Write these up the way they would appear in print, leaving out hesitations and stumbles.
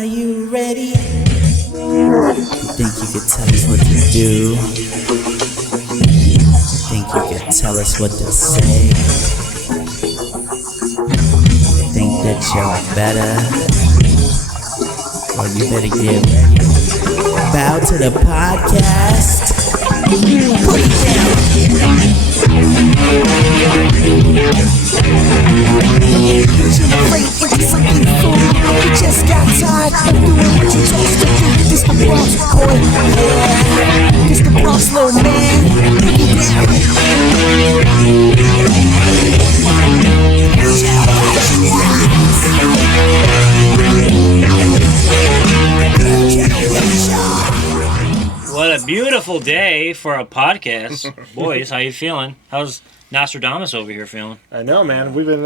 Are you ready? Think you could tell us what to do? Think you could tell us what to say? Think that you're better? Well, you better get ready. Bow to the podcast. Put it down. Generate into something full. You just got tired of doing what you chose to do. This the Bronx boy, yeah. This the Bronx little man. Put it down. What a beautiful day for a podcast. Boys, how you feeling? How's Nostradamus over here feeling? I know, man. We've been,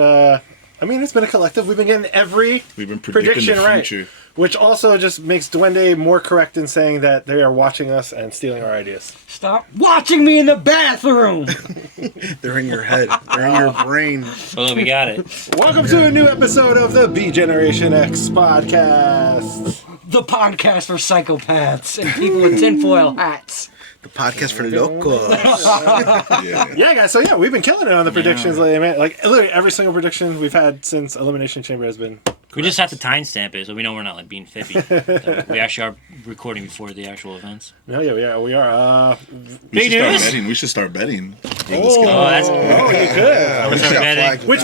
it's been a collective. We've been getting every prediction right. Which also just makes Duende more correct in saying that they are watching us and stealing our ideas. Stop watching me in the bathroom! They're in your head. They're in your brain. Well, we got it. Welcome to a new episode of the B Generation X podcast. The podcast for psychopaths and people with tinfoil hats. The podcast for locals. Yeah, guys. So, we've been killing it on the predictions lately, man. Like, literally every single prediction we've had since Elimination Chamber has been correct. We just have to timestamp it so we know we're not like being fibby. So we actually are recording before the actual events. No, we are. Big news? We should start betting. You could. Which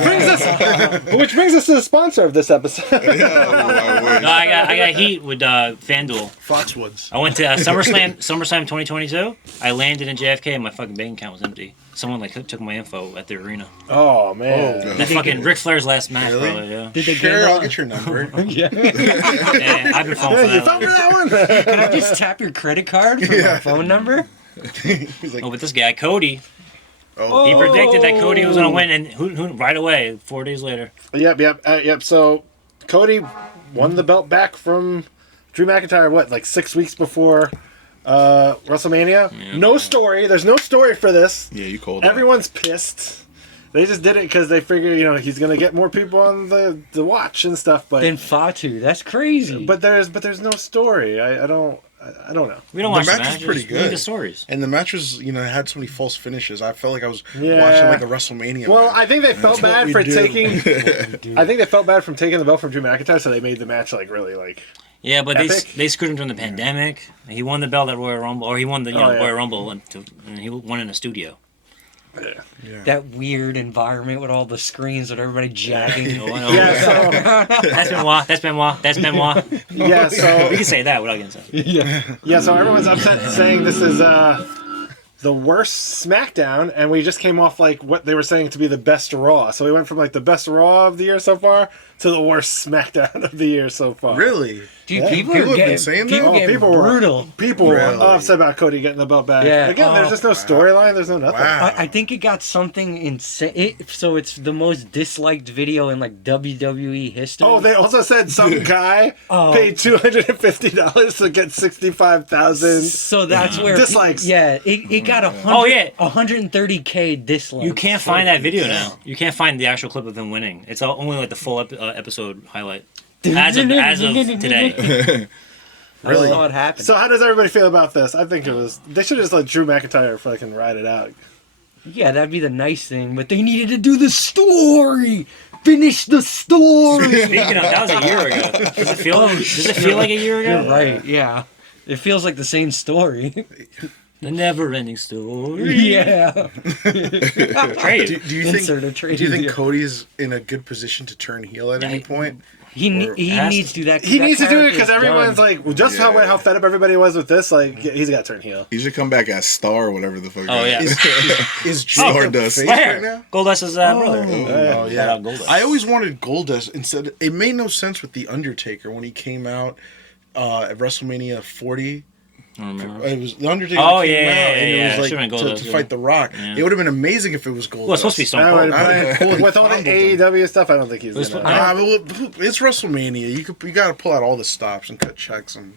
brings us to the sponsor of this episode. No, I got heat with FanDuel. Foxwoods. I went to SummerSlam 2022. I landed in JFK and my fucking bank account was empty. Someone took my info at the arena. Oh man! That fucking Ric Flair's last match, really? probably. Yeah. Did they Sure, I'll get your number. Yeah, I've been falling for that. You fell for that one? Can I just tap your credit card for my phone number? He's like, But this guy Cody. He predicted that Cody was gonna win, and who right away, 4 days later. Yep. So Cody won the belt back from Drew McIntyre. 6 weeks before WrestleMania? Yeah. No story. There's no story for this. Yeah, you called Everyone's pissed. They just did it because they figure, he's gonna get more people on the watch and stuff. But Then Fatu, that's crazy. But there's no story. I don't know. We don't watch the match matches. was pretty We need good. the stories. And the match was, had so many false finishes. I felt like I was Yeah. watching like a WrestleMania Well, match. I think they felt That's what bad we for do. taking. I think they felt bad from taking the belt from Drew McIntyre, so they made the match really Yeah, but epic. they screwed him during the pandemic. He won the belt at Royal Rumble, or he won the Royal Rumble, and he won in a studio. Yeah. That weird environment with all the screens with everybody jagging. That's Benoit. Yeah, so We can say that without getting said. Yeah, so everyone's upset saying this is the worst SmackDown, and we just came off what they were saying to be the best Raw. So we went from the best Raw of the year so far to the worst SmackDown of the year so far. Really? Dude, Yeah. people People are have getting been saying that? people Oh, getting people were- brutal. People were Really? upset about Cody getting the belt back. Yeah. Again, there's just no storyline. There's no nothing. Wow. I think it got something insane. So it's the most disliked video in WWE history. Oh, they also said some guy paid $250 to get 65,000. So that's where Dislikes. It got 130K dislikes. You can't find that video now. You can't find the actual clip of him winning. It's only the full episode highlight. As of today. Really? I saw it happen. So how does everybody feel about this? I think they should just let Drew McIntyre fucking ride it out. Yeah, that'd be the nice thing, but they needed to do the story. Finish the story. Speaking of, that was a year ago. Does it feel like a year ago? You're right. Yeah, it feels like the same story. The never-ending story. Yeah. Trade. Do you Insert a think trade Do Cody's in a good position to turn heel at any point? He needs to do that. He needs to do it because character's everyone's done. how fed up everybody was with this. He's got to turn heel. He should come back as Star or whatever the fuck. Oh, yeah. Is Stardust. Jade the face right now? Goldust's brother. Oh, Shout yeah. out Goldust. I always wanted Goldust instead. It made no sense with The Undertaker when he came out at WrestleMania 40. It was The Undertaker Oh, came yeah, out, and yeah, it was should've been to Goldust, fight The Rock. Yeah. It would have been amazing if it was Goldust. Well, it's supposed to be Stone That Cold. would've been- Cold with all the fumbled him. AEW stuff, I don't think he's gonna. It's WrestleMania. You got to pull out all the stops and cut checks and.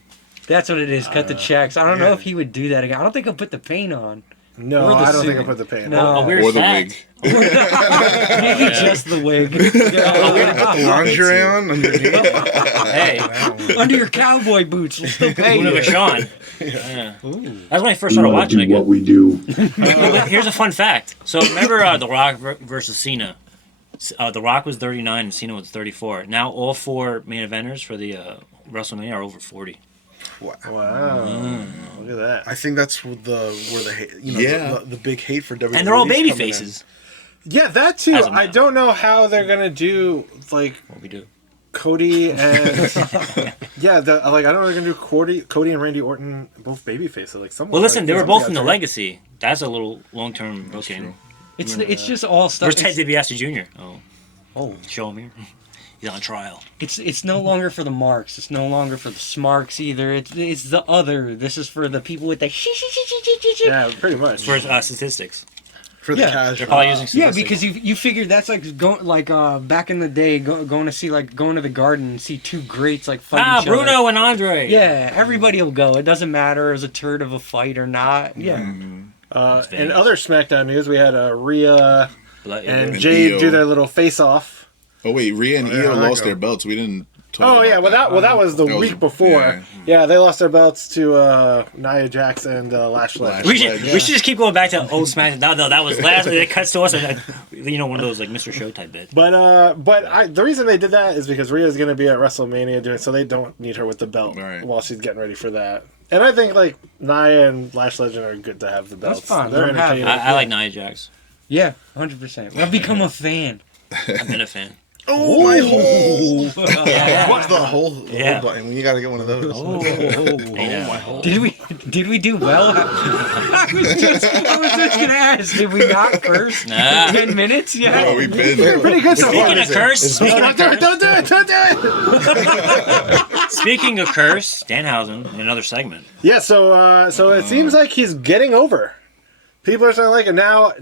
That's what it is. Cut the checks. I don't know if he would do that again. I don't think he'll put the paint on. No, Or the I don't think I suit. put the paint. No. A weird Or the fact. wig. Maybe just the wig. The lingerie on underneath. Hey, Under your cowboy boots, we'll still pay Una you. Vachon. Yeah. That's when I first started watching it. What we do. But here's a fun fact. So remember The Rock versus Cena? The Rock was 39 and Cena was 34. Now all 4 main eventers for the WrestleMania are over 40. Wow. Look at that. I think that's where the hate, the big hate for WWE. And they're all baby coming in. faces. Yeah, that too. As of I now. don't know how they're gonna do like What we do. Cody and yeah, I don't know if they're gonna do Cody and Randy Orton both baby faces. Like someone. Well, listen, they were both in the leg. Legacy. That's a little long-term booking. It's just all stuff. Where's Ted DiBiase Jr.? Oh, Show him here. He's on trial. it's no longer for the marks. It's no longer for the smarks either. It's the other. This is for the people with the Yeah, pretty much. For statistics. For the Yeah. They're casual. probably using Yeah, statistics. because you figure that's like back in the day going to see going to the Garden and see 2 greats like fight each Bruno other. and Andre. Yeah, everybody will go. It doesn't matter if it's a turd of a fight or not. Yeah. In Vegas. other SmackDown news, we had Rhea Blood- and And Jade Io. do their little face-off. Oh wait, Rhea and Yeah, Io I lost go. their belts. We didn't talk Oh about yeah, that was the That was- week before. Yeah, they lost their belts to Nia Jax and Lash. Lash. We should just keep going back to old SmackDown. No, that was last. It cuts to us, and one of those like Mr. Show type bits. But the reason they did that is because Rhea's going to be at WrestleMania doing, so they don't need her with the belt Right. while she's getting ready for that. And I think like Nia and Lash Legend are good to have the belts. That's fine. They're Let 'em have it. entertaining. I like Nia Jax. Yeah, 100%. I've become a fan. I've been a fan. Oh, my whole. Yeah. What's the whole Yeah. button? You gotta get one of those. Yeah. Did we do well? I was just gonna ask. Did we not curse? Nah. 10 minutes? Yeah. Oh, we've been. Pretty good so far. Speaking of curse, Don't do it! Don't do it! Don't do it! speaking of curse, Danhausen in another segment. Yeah, so it seems like he's getting over. People are starting to like it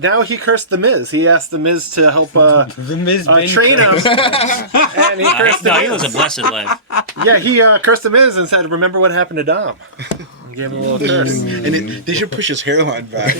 now. He cursed the Miz. He asked the Miz to help The Miz been train him, cursed. and he cursed the No, Miz. he was a blessed life. Yeah, he cursed the Miz and said, "Remember what happened to Dom." And gave him a little curse. And they should push his hairline back.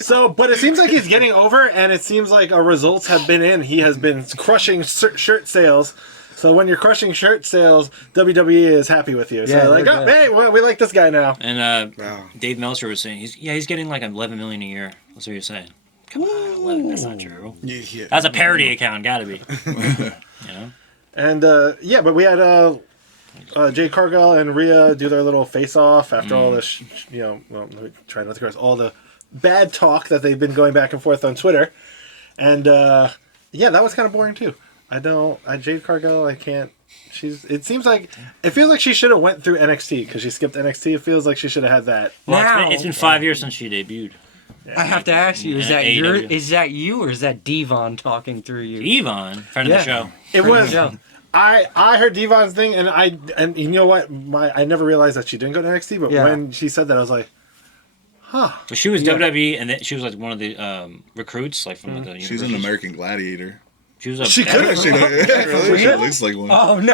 So, but it seems like he's getting over, and it seems like results have been in. He has been crushing shirt sales. So when you're crushing shirt sales, WWE is happy with you. So Yeah, they're like, they're oh, good. hey, well, we like this guy now. And Wow. Dave Meltzer was saying, he's getting like 11 million a year. That's what you're saying. Come on, 11, that's not true. Yeah. That's a parody account, gotta be. You know? And yeah, but we had Jade Cargill and Rhea do their little face-off after all this, try not to curse, all the bad talk that they've been going back and forth on Twitter. And yeah, that was kind of boring too. Jade Cargill, I can't. It feels like she should have went through NXT because she skipped NXT. It feels like she should have had that. Well, Now- it's been 5 years since she debuted. I have to ask you: Yeah, AEW. is that you or is that Devon talking through you? Yvonne, friend of the show. It was. Yeah. I heard Devon's thing, and you know what? I never realized that she didn't go to NXT, but Yeah. when she said that, I was like, But she was WWE, and then she was like one of the recruits, like from like the She's an American Gladiator. She was a. She could have. She looks like one. Oh no!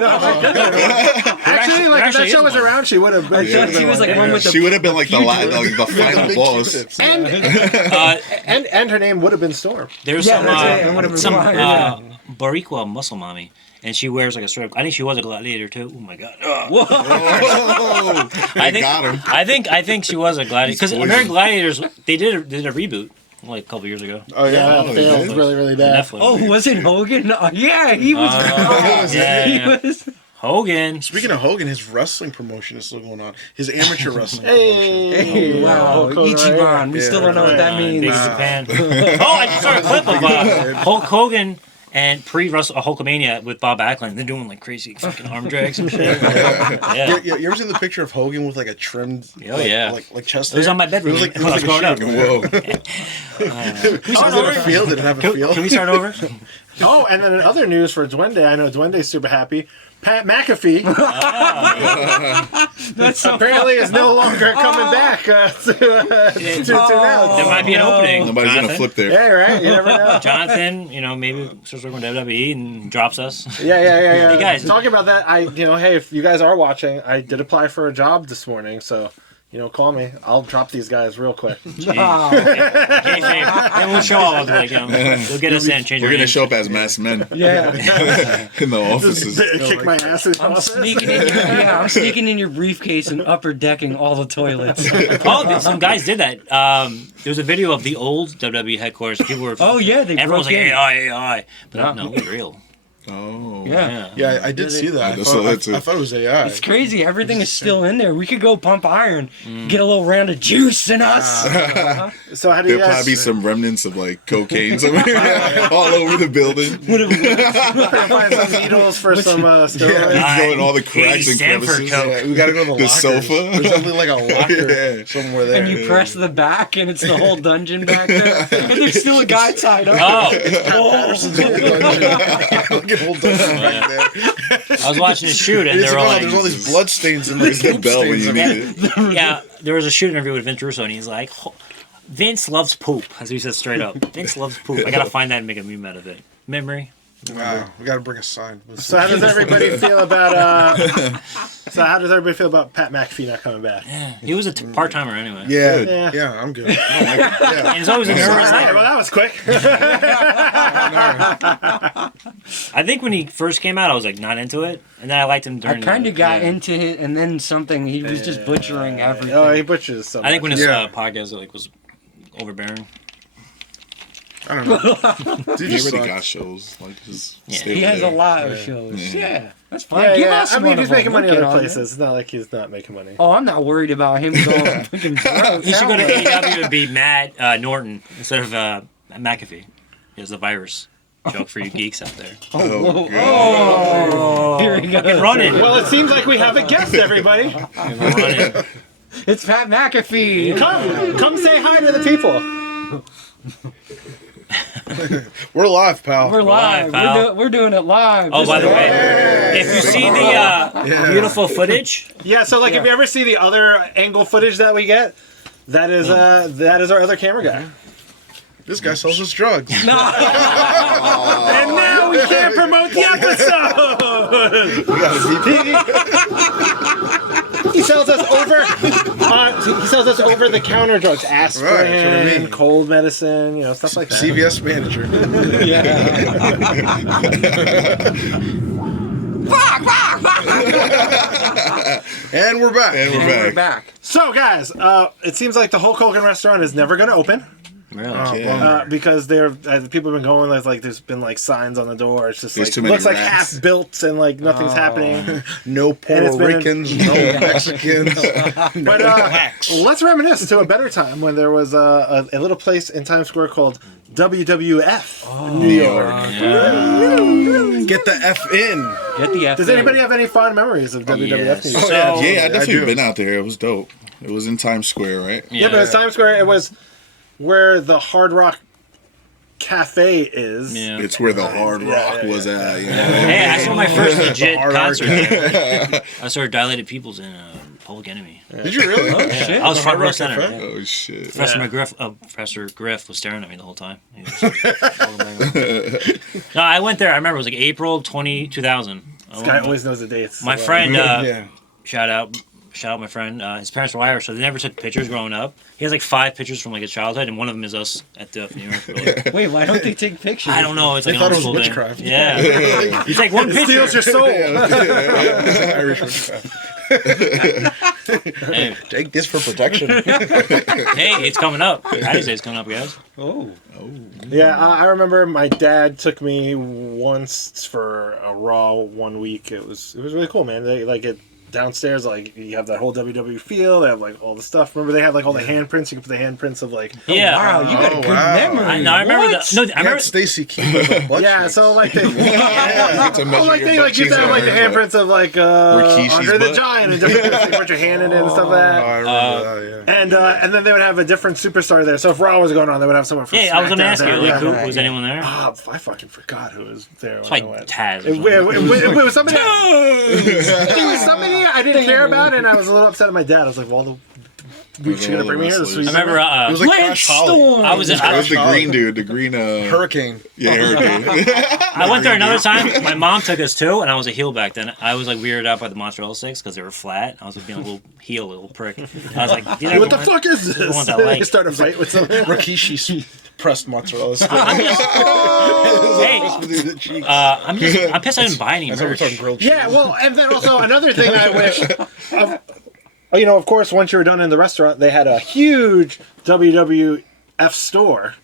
Actually, like if that actually show is was one. around, she would have been. Yeah. She was like one with the. She would have been like the final boss. And her name would have been Storm. There's Yeah, some that's it. It would've been some fire. Boricua muscle mommy, and she wears like a strip. I think she was a gladiator too. Oh my god! I got him. I think she was a gladiator because American Gladiators they did a reboot like a couple years ago. Oh yeah. It failed really, really bad. Netflix. Oh, was it Hogan? Yeah, he was. yeah, He yeah. was. Hogan. Speaking of Hogan, his wrestling promotion is still going on. His amateur wrestling Hey, wow, Hulk Hogan Ichiban. right We still don't know what that Big means. Japan. Oh, I just saw a clip of Hulk Hogan and Hulkamania with Bob Backlund. They're doing like crazy fucking arm drags and shit. Yeah. You ever seen the picture of Hogan with like a trimmed, Oh, yeah. like chest? It was hair? on my bedroom It was like, when I was growing up. Whoa. Did it feel? Did it have a feel? Can we start over? Oh, and then in other news for Duende, I know Duende's super happy. Pat McAfee That's so apparently is no longer coming back to announce. There might be an opening. Nobody's gonna Jonathan. flip there. Yeah, right. You never know. Jonathan, maybe starts working with WWE and drops us. Yeah. Hey, guys. Talking about that, hey, if you guys are watching, I did apply for a job this morning, so call me. I'll drop these guys real quick. Oh, Then we'll show all of like they'll get us in. Change We're our gonna names. show up as masked men yeah. in the offices. Kick my ass in the I'm process. I'm sneaking in your briefcase and upper decking all the toilets. Oh, some guys did that. There was a video of the old WWE headquarters. People were. Oh yeah, they Everyone was broke like in. AI, but no, it was real. Oh. Yeah. Yeah, I did see that. I I just saw that thought, too. I thought it was AI. It's crazy. Everything is still in there. We could go pump iron, get a little round of juice in us. So how do you There'll guys? probably be some remnants of like cocaine somewhere all over the building. Find some needles for some steroids. Go in all the cracks and Stanford crevices. Coke. Yeah, we gotta go to the The lockers. sofa. There's definitely like a locker Yeah. somewhere there. And you press the back, and it's the whole dungeon back there. And there's still a guy tied up. Oh, Patterson's whole dungeon. Look at whole dungeon back there. I was watching a shoot and It's they were like, oh, like, there's all these blood stains and like It's the poop bell when stains. you need it. yeah, there was a shoot interview with Vince Russo and he's like, Vince loves poop, as he said straight up. Vince loves poop. I gotta find that and make a meme out of it. Memory. Wow, we gotta bring a sign. So how does everybody feel about? So how does everybody feel about Pat McAfee not coming back? He was a part timer anyway. Yeah, Yeah. yeah, I'm good. Yeah. And it's always a nervous All right, like, well that was quick. I think when he first came out, I was like not into it, and then I liked him I during. kind of got yeah. into it, and then something. He was just butchering everything. Oh, he butchers so much. I think when his Yeah. podcast like was overbearing. I don't know. Dude, He just already sucks. got shows. Like, just Yeah. stay He over has there. a lot of shows. Yeah, that's fine. Yeah, Give yeah. us I one mean, he's of them. making money We'll other get on places. It's not like he's not making money. Oh, I'm not worried about him going fucking broke. He should go to Hell no. AEW and be Matt Norton instead of McAfee. He has the virus. Joke for you geeks out there. Oh, Oh, here he goes. Running. Well, it seems like we have a guest, everybody. Running. It's Pat McAfee. Come say hi to the people. We're live, pal. We're live. pal. We're doing it live. Oh, This by the is- way, if you see the beautiful footage, Yeah, so like if you ever see the other angle footage that we get, that is our other camera guy. This guy sells us drugs. And now we can't promote the episode. He sells us over. He sells us over the counter drugs, aspirin, Right, that's what I mean. cold medicine, stuff like that. CVS manager. And we're back. And And we're we're back. back. So guys, it seems like the Hulk Hogan restaurant is never going to open. really, Yeah. Because people have been going like there's been like signs on the door. It's just There's like too many looks like rats. half built and like nothing's happening. No And it's Puerto been- Ricans, no Mexicans. But let's reminisce to a better time when there was a little place in Times Square called WWF New York. Get the F in. Get the F. Does anybody have any fond memories of WWF yes. New York? So- Yeah, I I definitely do. been out there. It was dope. It was in Times Square, right? Yeah, but it's Times Square. It was where the Hard Rock Cafe is. Yeah. It's where the Hard Rock was at. You know? Hey, I saw my first legit Hard concert there. I saw Dilated Peoples in Public Enemy. Did you really? Oh shit. I was front row Rock center. Cafe? yeah. Oh shit. Professor Griff was staring at me the whole time. He was no, I went there. I remember it was like April 2000. This guy always knows the dates. My friend, Yeah. shout out my friend. His parents were Irish, so they never took pictures growing up. He has like 5 pictures from like his childhood, and one of them is us at the New York. Really. Wait, why don't they take pictures? I don't know. It's like They thought an it was old school thing. witchcraft. Yeah, you take one It picture. steals your soul. Irish witchcraft. Hey, Take this for protection. hey, it's coming up. Patty's Day is coming up, guys. Oh. Yeah, I remember my dad took me once for a Raw one week. It was really cool, man. They like it downstairs. Like you have that whole WWE feel. They have like all the stuff. Remember they had like all the handprints. You could put the handprints of like Yeah. Wow, you got a Oh, good wow. memory. I remember What? the. No, I I remember. got Stacy Keebler with a butt yeah. cheeks. So like they. To Well, measure like your they butt like used to cheeks have like the on handprints of like Rikishi's Andre the butt. Giant and different things. You put your hand in it and stuff like Oh, that. I remember that, And then they would have a different superstar there. So if Raw was going on, they would have someone from Yeah, I was gonna SmackDown ask you. there. Like, Yeah. was anyone there? I fucking forgot who was there. It's when like I went. Taz. Or It, something. it was somebody. It was somebody I didn't care about, and I was a little upset at my dad. I was like, "Well, we should have bring me here. wrestlers. So we- I remember. It was like Lance Crash Holly. Storm. I was. That was the green dude. The green. Hurricane. Yeah, hurricane. I went there another time. My mom took us too, and I was a heel back then. I was like weirded out by the mozzarella sticks because they were flat. I was like being a little heel, a little prick. I was like, "Dude, what the fuck is the ones this? I like. Start a fight with someone. Rikishi pressed mozzarella stick. Hey, The cheeks. I'm pissed I didn't buy any That's how we're merch. talking grilled cheese. Yeah, well, and then also another thing I wish. You know, of course, once you were done in the restaurant, they had a huge WWF store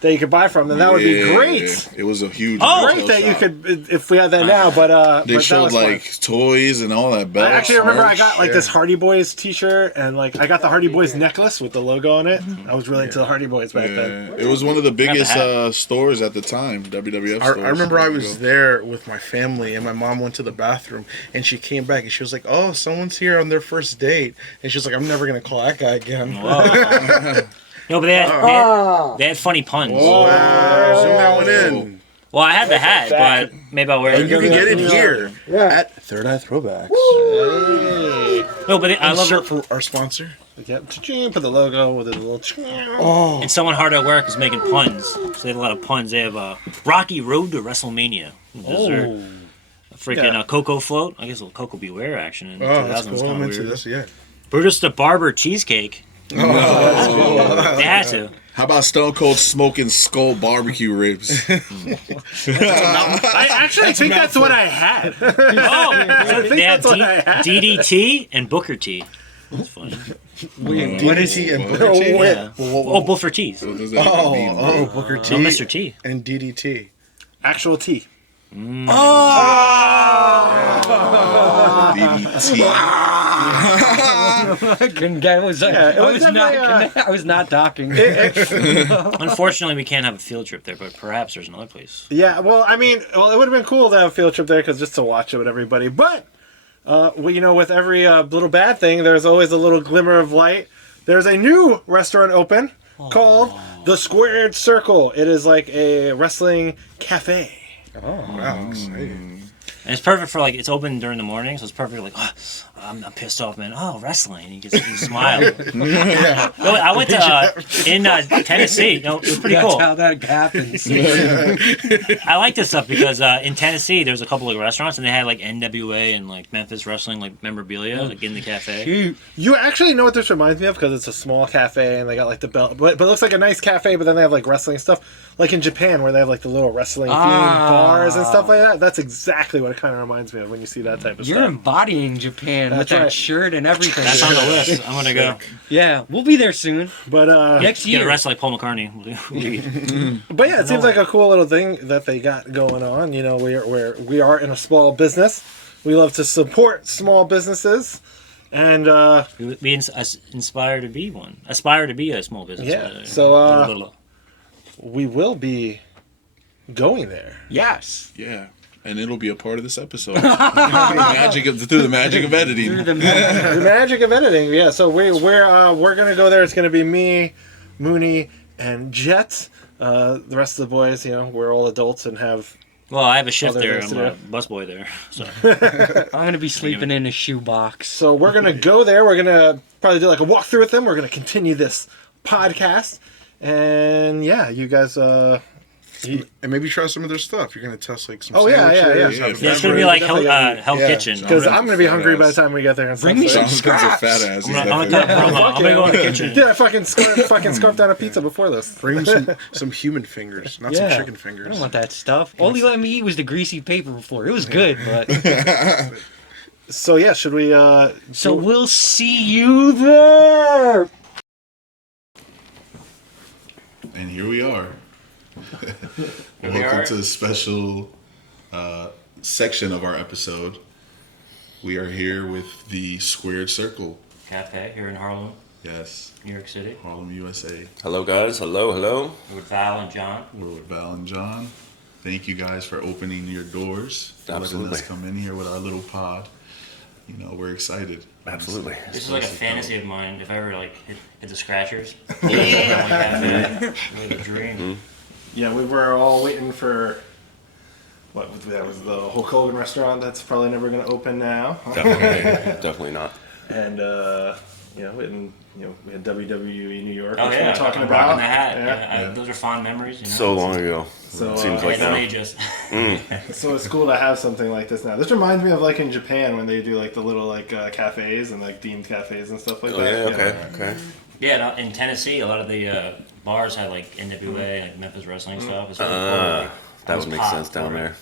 that you could buy from, and that would be great. It was a huge. Oh, Great retail that you shop. could, if we had that now, but They but that showed was fun. like toys and all that. I Belts, actually remember I merch. got like this Hardy Boys T-shirt, and like I got the Hardy Boys necklace with the logo on it. I was really into the Hardy Boys back then. Yeah. It was one of the biggest hat. stores at the time. WWF stores. I remember I was there with my family, and my mom went to the bathroom, and she came back, and she was like, "Oh, someone's here on their first date," and she was like, "I'm never gonna call that guy again." No, but they had funny puns. Wow, zoom that one in. Well, I had the hat, but maybe I'll wear it. And you can get it here Yeah. at Third Eye Throwbacks. No, but I love Shirt it. for our sponsor. Yep. Cha-ching, put the logo with a little. Oh, And someone hard at work is making puns. So they have a lot of puns. They have a Rocky Road to WrestleMania. Dessert. A freaking Yeah. Cocoa Float. I guess a little Cocoa Beware action in the oh, that's 2000s. cool. Kind I'm of into weird. this. Yeah. Brutus the Barber cheesecake. They had to. How about Stone Cold smoking skull barbecue ribs? I actually think that's what I had. Oh, think they have that's what I had. DDT and Booker T. That's funny. Wait, what is he in Booker T? Yeah. Oh, Booker T's. What does that even mean, bro? Oh, Booker T. Oh, Mr. T. And DDT. Actual tea. DDT. I was not docking. Unfortunately, we can't have a field trip there, but perhaps there's another place. Yeah, well, I mean, it would have been cool to have a field trip there because just to watch it with everybody. But, well, you know, with every little bad thing, there's always a little glimmer of light. There's a new restaurant open called the Squared Circle. It is like a wrestling cafe. Wow, exciting. And it's perfect for, like, it's open during the morning, so it's perfect, like, oh, I'm pissed off, man. Oh, wrestling. And you smile. Yeah. No, I went to, in Tennessee. You know, it was pretty That's cool. how that happens. I like this stuff because in Tennessee, there's a couple of restaurants, and they had, like, NWA and, like, Memphis wrestling, like, memorabilia, like, in the cafe. You actually know what this reminds me of because it's a small cafe and they got like the belt, but it looks like a nice cafe. But then they have like wrestling stuff, like in Japan where they have like the little wrestling themed bars and stuff like that. That's exactly what it kind of reminds me of when you see that type of You're stuff. embodying Japan with That's that right. shirt and everything. That's on the list. I'm going to go. Yeah, we'll be there soon. But Next Get year. arrested like Paul McCartney. but yeah, it seems like a cool little thing that they got going on. You know, we are in a small business. We love to support small businesses, and We inspire to be one. Aspire to be a small business. Yeah, so, we will be going there. Yes. Yeah. And it'll be a part of this episode. Through the magic of editing. Through the The magic of editing, yeah. So we're gonna go there. It's gonna be me, Mooney, and Jet. The rest of the boys, you know, we're all adults and have. Well, I have a shift Other there. things I'm to a do. busboy there. So I'm gonna be sleeping in a shoebox. So we're gonna go there. We're gonna probably do like a walkthrough with them. We're gonna continue this podcast, and yeah, you guys. And maybe try some of their stuff. You're gonna test like some. Oh, yeah, yeah, sandwiches, yeah. have yeah, it's gonna be like Hell Kitchen. Because I'm gonna be hungry by the Fat-ass. time we get there. And Bring me stuff, some so- Sounds like a scraps. fat ass. I'm gonna go in the kitchen. Yeah, I fucking scarfed down a pizza before this. Bring them some human fingers, not Yeah. some chicken I fingers. don't want that stuff. All he let me eat was the greasy paper before. It was good, but So yeah, should we? so we'll see you there. And here we are. Welcome to the special section of our episode. We are here with the Squared Circle. Cafe here in Harlem, Yes, New York City. Harlem, USA. Hello, guys. Hello. We're with Val and John. We're with Val and John. Thank you guys for opening your doors. Letting Absolutely. us come in here with our little pod. You know, we're excited. Absolutely. This is like a fantasy of mine. If I ever like hit the scratchers, cafe, really a dream. Yeah, we were all waiting for. What that was the Hulk Hogan restaurant. That's probably never going to open now. Definitely not. And we had WWE New York, Oh which yeah, we were talking rocking about. the hat. Yeah. Those are fond memories. So long ago. So Seems like don't now. age us. So it's cool to have something like this now. This reminds me of like in Japan when they do like the little like cafes and like themed cafes and stuff like Oh that. yeah, okay. Yeah, in Tennessee, a lot of the bars had like NWA, like Memphis wrestling stuff. It's really cool. Like, That was would make pop sense down for it. there.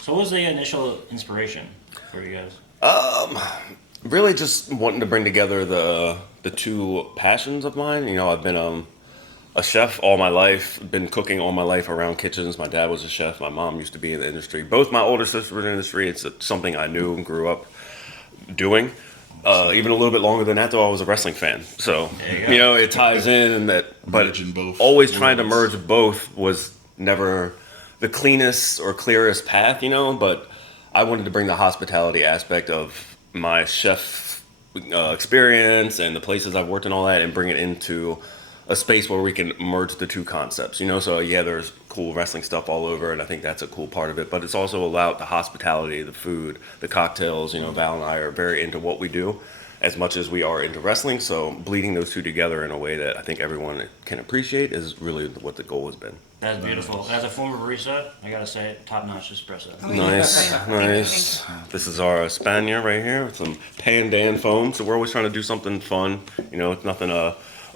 So what was the initial inspiration for you guys? Really just wanting to bring together the two passions of mine. You know, I've been a chef all my life, been cooking all my life around kitchens. My dad was a chef. My mom used to be in the industry. Both my older sisters were in the industry. It's something I knew and grew up doing. Even a little bit longer than that, though, I was a wrestling fan. So, you know, it ties in and that. But Merging both always trying to worlds. merge both was never the cleanest or clearest path, you know. But I wanted to bring the hospitality aspect of my chef experience and the places I've worked and all that and bring it into a space where we can merge the two concepts, you know. So yeah, there's cool wrestling stuff all over, and I think that's a cool part of it, but it's also allowed the hospitality, the food, the cocktails. You know, Val and I are very into what we do as much as we are into wrestling, so bleeding those two together in a way that I think everyone can appreciate is really what the goal has been. That's beautiful. As a former barista, I gotta say, top-notch espresso. Nice, nice. This is our Spaniard right here with some pandan foam. So we're always trying to do something fun. You know, it's nothing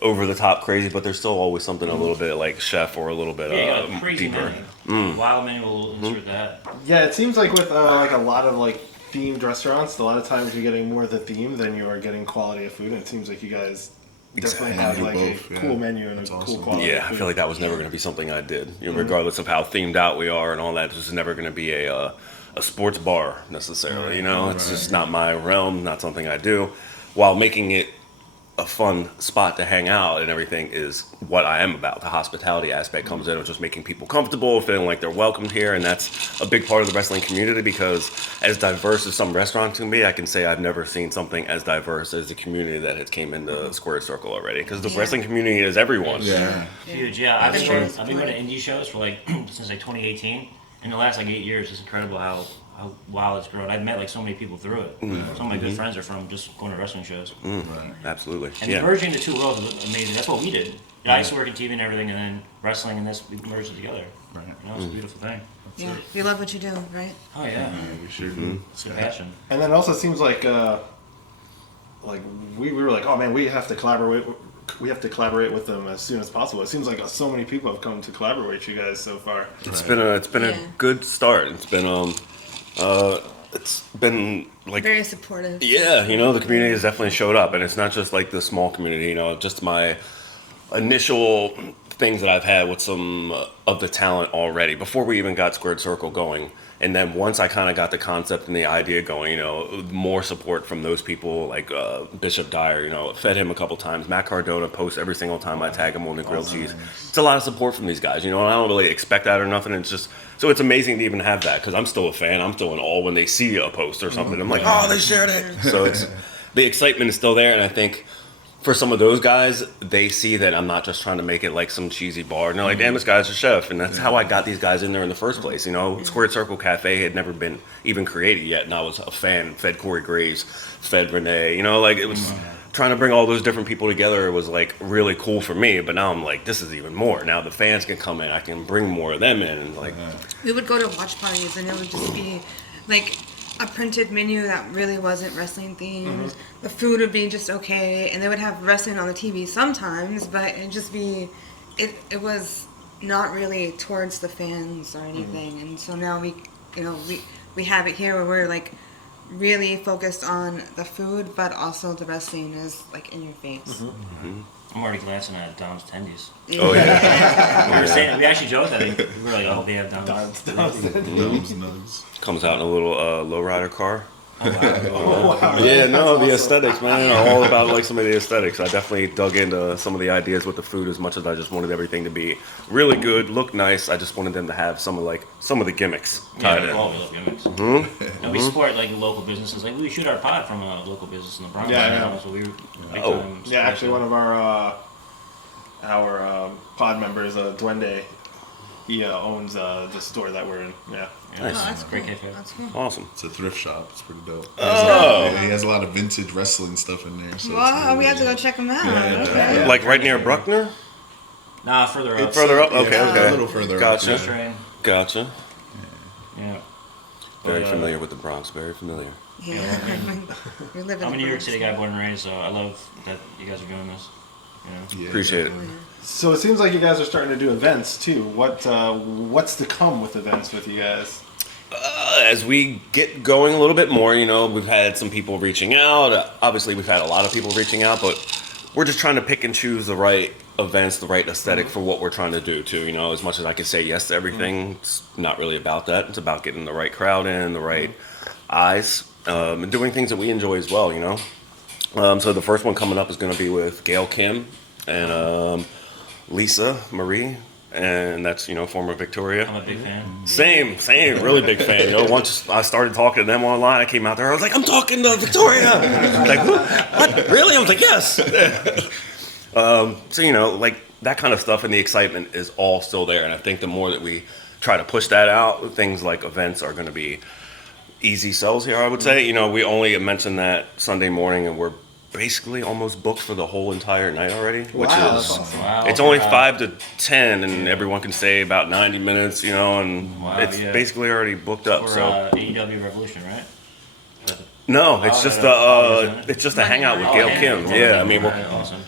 over the top crazy, but there's still always something a little bit like chef or a little bit Yeah, you got a crazy deeper. menu. Wild menu will insert that. Yeah, it seems like with like a lot of like themed restaurants, a lot of times you're getting more of the theme than you are getting quality of food, and it seems like you guys definitely have do like both, a yeah. cool menu and That's a cool awesome. quality. Yeah, of I food. feel like that was never going to be something I did. You know, regardless of how themed out we are and all that, this is never going to be a sports bar necessarily. You know, it's just not my realm, not something I do. While making it a fun spot to hang out and everything is what I am about. The hospitality aspect comes in of just making people comfortable, feeling like they're welcomed here, and that's a big part of the wrestling community because as diverse as some restaurants can be, I can say I've never seen something as diverse as the community that has came into Squared Circle already because the wrestling community is everyone. Yeah. Huge, yeah. I've been That's going to indie shows for like since like 2018. In the last like 8 years, it's incredible how wild it's grown. I've met like so many people through it. Some of my good friends are from just going to wrestling shows. Absolutely. And Yeah. merging the two worlds is amazing. That's what we did. I used to work in TV and everything, and then wrestling and this, we merged it together. Right. You know, it's a beautiful thing. Yeah, you love what you do, right? Oh yeah, Yeah, we sure do. it's a passion. And then it also seems like we were like, oh man, we have to collaborate. We have to collaborate with them as soon as possible. It seems like so many people have come to collaborate with you guys so far. It's been a Yeah. good start. It's been like Very supportive. yeah, you know, the community has definitely showed up, and it's not just like the small community. You know, just my initial things that I've had with some of the talent already before we even got Squared Circle going. And then once I kind of got the concept and the idea going, you know, more support from those people like Bishop Dyer, you know, fed him a couple times. Matt Cardona posts every single time I tag him on the grilled cheese. It's a lot of support from these guys, you know, and I don't really expect that or nothing. It's just, so it's amazing to even have that because I'm still a fan. I'm still in awe when they see a post or something. I'm like, oh, they shared it. So it's, the excitement is still there. And I think for some of those guys, they see that I'm not just trying to make it like some cheesy bar. And they're like, damn, this guy's a chef. And that's how I got these guys in there in the first place. You know, Squared Circle Café had never been even created yet. And I was a fan, fed Corey Graves, fed Renee. You know, like it was trying to bring all those different people together. It was like really cool for me. But now I'm like, this is even more. Now the fans can come in. I can bring more of them in. And like, We would go to watch parties and it would just be like a printed menu that really wasn't wrestling themed. The food would be just okay, and they would have wrestling on the TV sometimes, but it'd just be, it was not really towards the fans or anything. And so now we have it here where we're like really focused on the food, but also the wrestling is like in your face. I'm already glancing at Dom's tendies. oh yeah. We actually joked that we were like, oh, they have Dom's. Nugs. Comes out in a little lowrider car. Oh, wow. Yeah, no, the aesthetics, man, are all about like some of the aesthetics. I definitely dug into some of the ideas with the food as much as I just wanted everything to be really good, look nice. I just wanted them to have some of the gimmicks Yeah, tied we in. all love gimmicks. And we support like local businesses. Like we shoot our pod from a local business in the Bronx. Yeah, you yeah. know, so we Yeah, actually, one of our pod members, Duende, he owns the store that we're in. Yeah. Oh, that's Great cool. cafe. That's cool. Awesome. It's a thrift shop. It's pretty dope. Oh. Yeah, he has a lot of vintage wrestling stuff in there. So it's Well, really we have to go check them out. Yeah, Okay. Like right near Bruckner? Nah, further up. Further up? Yeah, Okay, okay. A little further. Gotcha. Up, Train. Gotcha. Yeah. Very But, familiar with the Bronx. Very familiar. Yeah. We live in I'm a the New York Bronx. City guy, born and raised, so I love that you guys are doing this. You know? Yeah. Appreciate it. So it seems like you guys are starting to do events too. What's to come with events with you guys? As we get going a little bit more, you know, we've had some people reaching out. Obviously, we've had a lot of people reaching out, but we're just trying to pick and choose the right events, the right aesthetic for what we're trying to do too. You know, as much as I can say yes to everything, it's not really about that. It's about getting the right crowd in, the right eyes, and doing things that we enjoy as well, you know. So the first one coming up is going to be with Gail Kim and Lisa Marie, and that's, you know, former Victoria. I'm a big fan. Same, really big fan. You know, once I started talking to them online, I came out there, I was like, I'm talking to Victoria. Like, what? Really? I was like, yes. So, you know, like that kind of stuff and the excitement is all still there. And I think the more that we try to push that out, things like events are going to be easy sells here, I would say. You know, we only mentioned that Sunday morning and we're basically almost booked for the whole entire night already, which Wow, is that's awesome. Wow. it's only 5 to 10 and everyone can stay about 90 minutes, you know, and Wow, it's yeah. basically already booked up. For So AEW Revolution, right? no, it's just no. it's just a hangout with Oh, Gail yeah. Kim. Yeah, I mean, Right, awesome.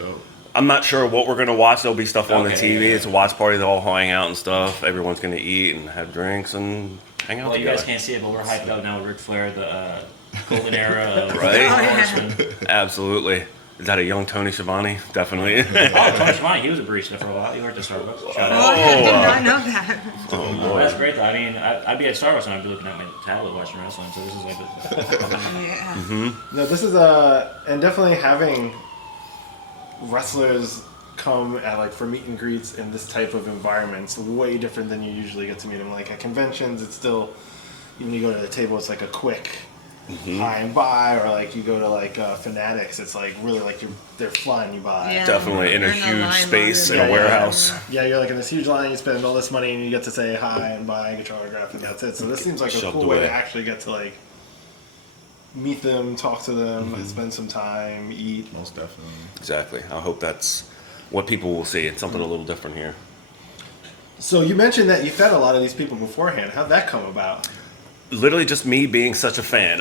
I'm not sure what we're gonna watch. There'll be stuff on the Okay, TV. yeah. It's a watch party. They'll all hang out and stuff. Everyone's gonna eat and have drinks and hang out Well, you together. guys can't see it, but we're hyped up now with Ric Flair, the golden era of Right? Horseman. Absolutely. Is that a young Tony Schiavone? Definitely. Oh, Tony Schiavone, he was a barista for a while. He worked at Starbucks. Shout Oh, out. I did not know that. Oh, that's great though. I mean, I'd be at Starbucks and I'd be looking at my tablet watching wrestling. So this is like, Yeah. No, this is and definitely having wrestlers come at like for meet and greets in this type of environments way different than you usually get to meet them. Like at conventions, it's still, even you go to the table, it's like a quick hi and bye, or like you go to like Fanatics, it's like really like they're flying you by. Yeah. Definitely in a You're in a huge line space in longer. a warehouse. Yeah, you're like in this huge line, you spend all this money and you get to say hi and bye, get your autograph, and that's it. So this seems like a Shoved cool way away. to actually get to like meet them, talk to them, spend some time, eat. Most definitely. Exactly. I hope that's what people will see. It's something a little different here. So you mentioned that you fed a lot of these people beforehand. How'd that come about? Literally just me being such a fan.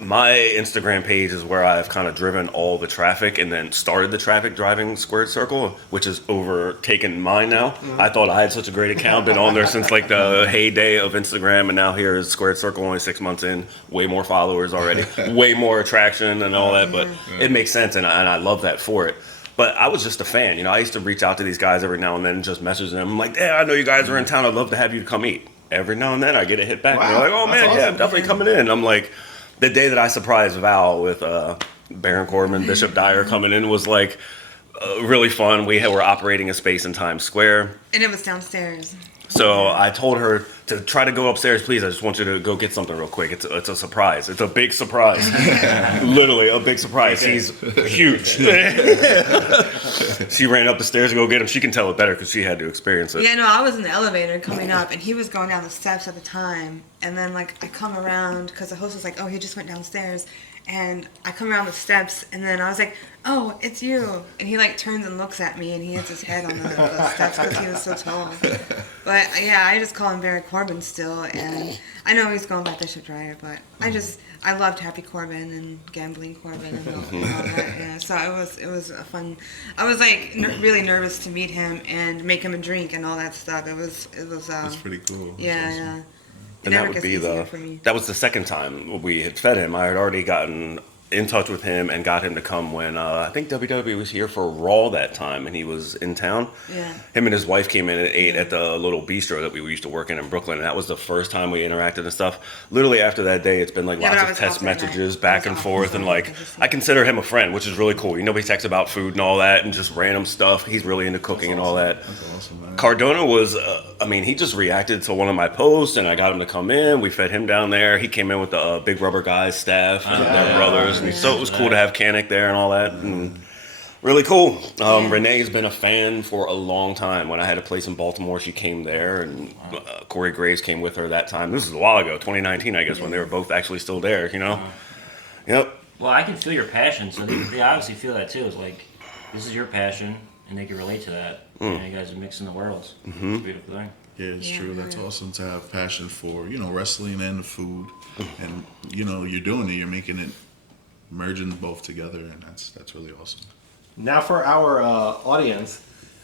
My Instagram page is where I've kind of driven all the traffic and then started the traffic driving Squared Circle, which has overtaken mine now. I thought I had such a great account, been on there since like the heyday of Instagram, and now here is Squared Circle only 6 months in, way more followers already, way more attraction and all that, but it makes sense and I love that for it. But I was just a fan, you know, I used to reach out to these guys every now and then and just message them. I'm like, yeah, I know you guys are in town, I'd love to have you come eat. Every now and then I get a hit back. Wow, And they're like, oh that's man, yeah, awesome. I'm definitely coming in. I'm like, the day that I surprised Val with Baron Corbin, Bishop Dyer coming in was like really fun. We were operating a space in Times Square. And it was downstairs. So I told her to try to go upstairs, please. I just want you to go get something real quick. It's a surprise. It's a big surprise. Literally a big surprise. He's huge. She ran up the stairs to go get him. She can tell it better because she had to experience it. Yeah, no, I was in the elevator coming up, and he was going down the steps at the time. And then, like, I come around, because the host was like, oh, he just went downstairs. And I come around the steps, and then I was like, oh, it's you. And he, like, turns and looks at me, and he hits his head on the steps because he was so tall. But, yeah, I just call him Baron Corbin still. And I know he's going by Bishop Dyer, but I loved Happy Corbin and Gambling Corbin and all that. Yeah, so it was a fun. I was, like, really nervous to meet him and make him a drink and all that stuff. It was. That's pretty cool. Yeah, That's awesome. yeah. It And never that would gets be easier for me. that was the second time we had fed him. I had already gotten in touch with him and got him to come when I think WWE was here for Raw that time, and he was in town. Yeah. Him and his wife came in and ate at the little bistro that we used to work in Brooklyn, and that was the first time we interacted and stuff. Literally after that day, it's been like Yeah, but lots I of was text off that night. messages I back was and off. forth, and like I consider him a friend, which is really cool. You know, we text about food and all that, and just random stuff. He's really into cooking and all that. That's awesome, man. Cardona was, he just reacted to one of my posts, and I got him to come in. We fed him down there. He came in with the Big Rubber Guys staff and their brothers, and so it was cool to have Kanik there and all that. And Really cool. Renee's been a fan for a long time. When I had a place in Baltimore, she came there, and Corey Graves came with her that time. This is a while ago, 2019, I guess, when they were both actually still there, you know? Yep. Well, I can feel your passion, so they obviously feel that too. It's like, this is your passion, and they can relate to that. And you guys are mixing the worlds. It's a beautiful thing. Yeah, it's true. That's awesome to have passion for, you know, wrestling and the food. And, you know, you're doing it. You're making it, merging both together, and that's really awesome. Now for our audience,